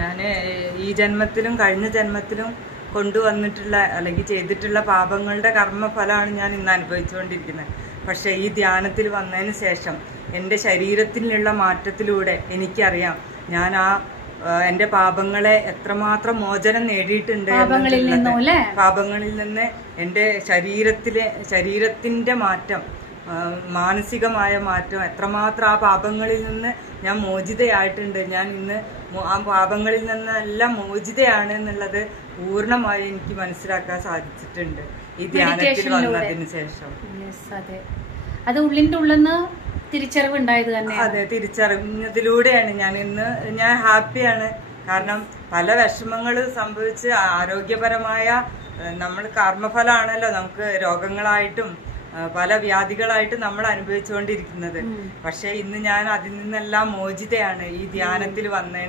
ഞാൻ ഈ ജന്മത്തിലും കഴിഞ്ഞ ജന്മത്തിലും കൊണ്ടുവന്നിട്ടുള്ള അല്ലെങ്കിൽ ചെയ്തിട്ടുള്ള പാപങ്ങളുടെ കർമ്മഫലമാണ് ഞാൻ ഇന്ന് അനുഭവിച്ചുകൊണ്ടിരിക്കുന്നത്. പക്ഷേ ഈ ധ്യാനത്തിൽ വന്നതിന് ശേഷം എൻ്റെ ശരീരത്തിലുള്ള മാറ്റത്തിലൂടെ എനിക്കറിയാം ഞാൻ എൻ്റെ പാപങ്ങളെ എത്രമാത്രം മോചനം നേടിയിട്ടുണ്ട്. പാപങ്ങളിൽ നിന്ന് എൻ്റെ ശരീരത്തിൻ്റെ മാറ്റം, മാനസികമായ മാറ്റം എത്രമാത്രം ആ പാപങ്ങളിൽ നിന്ന് ഞാൻ മോചിതയായിട്ടുണ്ട്. ഞാൻ ഇന്ന് ആ പാപങ്ങളിൽ നിന്നെല്ലാം മോചിതയാണ് എന്നുള്ളത് പൂർണ്ണമായി എനിക്ക് മനസ്സിലാക്കാൻ സാധിച്ചിട്ടുണ്ട് ഈ ധ്യാനത്തിൽ വന്നതിന് ശേഷം. അത് ഉള്ളിൻ്റെ ഉള്ളിന്ന് തിരിച്ചറിവുണ്ടായത് തന്നെ. അതെ, തിരിച്ചറിഞ്ഞതിലൂടെയാണ് ഞാൻ ഹാപ്പിയാണ്. കാരണം പല വിഷമങ്ങൾ സംഭവിച്ച് ആരോഗ്യപരമായ നമ്മൾ കർമ്മഫലമാണല്ലോ നമുക്ക് രോഗങ്ങളായിട്ടും പല വ്യാധികളായിട്ടും നമ്മൾ അനുഭവിച്ചുകൊണ്ടിരിക്കുന്നത്. പക്ഷെ ഇന്ന് ഞാൻ അതിൽ നിന്നെല്ലാം മോചിതയാണ് ഈ ധ്യാനത്തിൽ വന്നതിന്